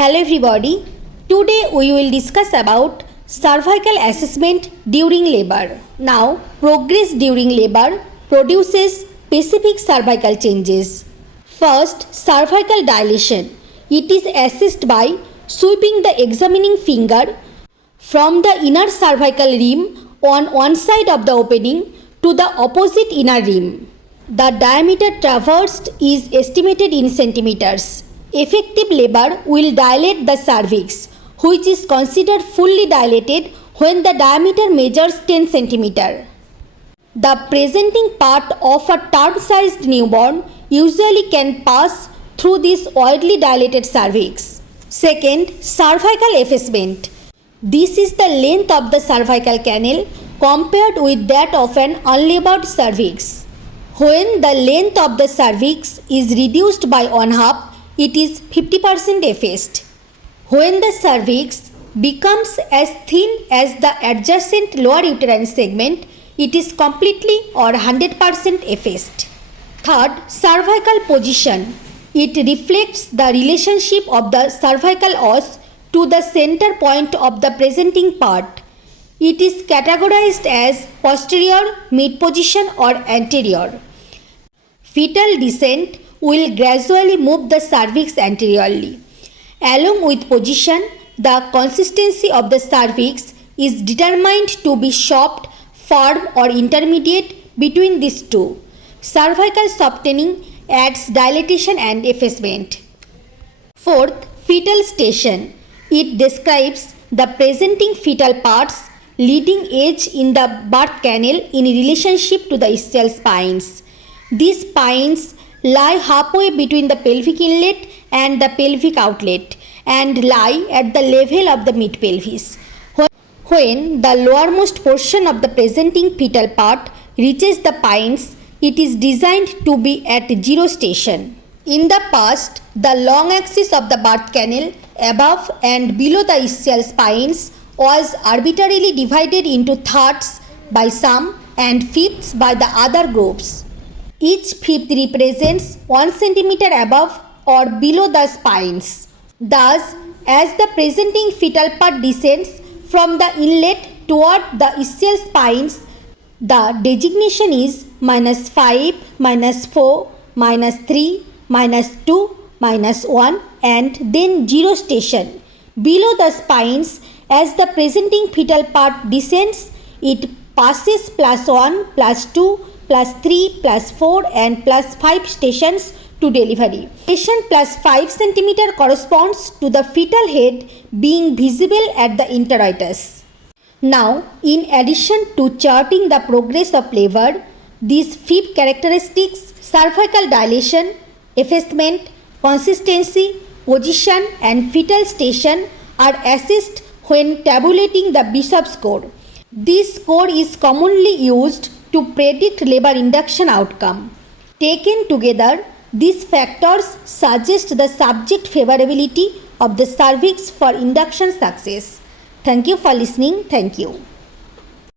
Hello everybody. Today we will discuss about cervical assessment during labor. Now, progress during labor produces specific cervical changes. First, cervical dilation. It is assessed by sweeping the examining finger from the inner cervical rim on one side of the opening to the opposite inner rim. The diameter traversed is estimated in centimeters. Effective labor will dilate the cervix, which is considered fully dilated when the diameter measures 10 cm. The presenting part of a term-sized newborn usually can pass through this widely dilated cervix. Second, cervical effacement. This is the length of the cervical canal compared with that of an unlabored cervix. When the length of the cervix is reduced by one half, it is 50% effaced. When the cervix becomes as thin as the adjacent lower uterine segment, it is completely or 100% effaced. Third, cervical position. It reflects the relationship of the cervical os to the center point of the presenting part. It is categorized as posterior, mid position or anterior. Fetal descent will gradually move the cervix anteriorly. Along with position, the consistency of the cervix is determined to be soft, firm or intermediate between these two. Cervical softening adds dilatation and effacement. Fourth, fetal station. It describes the presenting fetal parts leading edge in the birth canal in relationship to the ischial spines. These spines lie halfway between the pelvic inlet and the pelvic outlet and lie at the level of the mid pelvis. When the lowermost portion of the presenting fetal part reaches the pines, it is designed to be at zero station. In the past, the long axis of the birth canal above and below the ischial spines was arbitrarily divided into thirds by some and fifths by the other groups. Each fifth represents 1 cm above or below the spines. Thus, as the presenting fetal part descends from the inlet toward the ischial spines, the designation is -5, -4, -3, -2, -1 and then 0 station. Below the spines, as the presenting fetal part descends, it passes +1, +2, +3, +4 and +5 stations to delivery. Station +5 cm corresponds to the fetal head being visible at the introitus. Now, in addition to charting the progress of labor, these 5 characteristics, cervical dilation, effacement, consistency, position and fetal station are assessed when tabulating the Bishop score. This score is commonly used to predict labor induction outcome. Taken together, these factors suggest the subject favorability of the cervix for induction success. Thank you for listening. Thank you.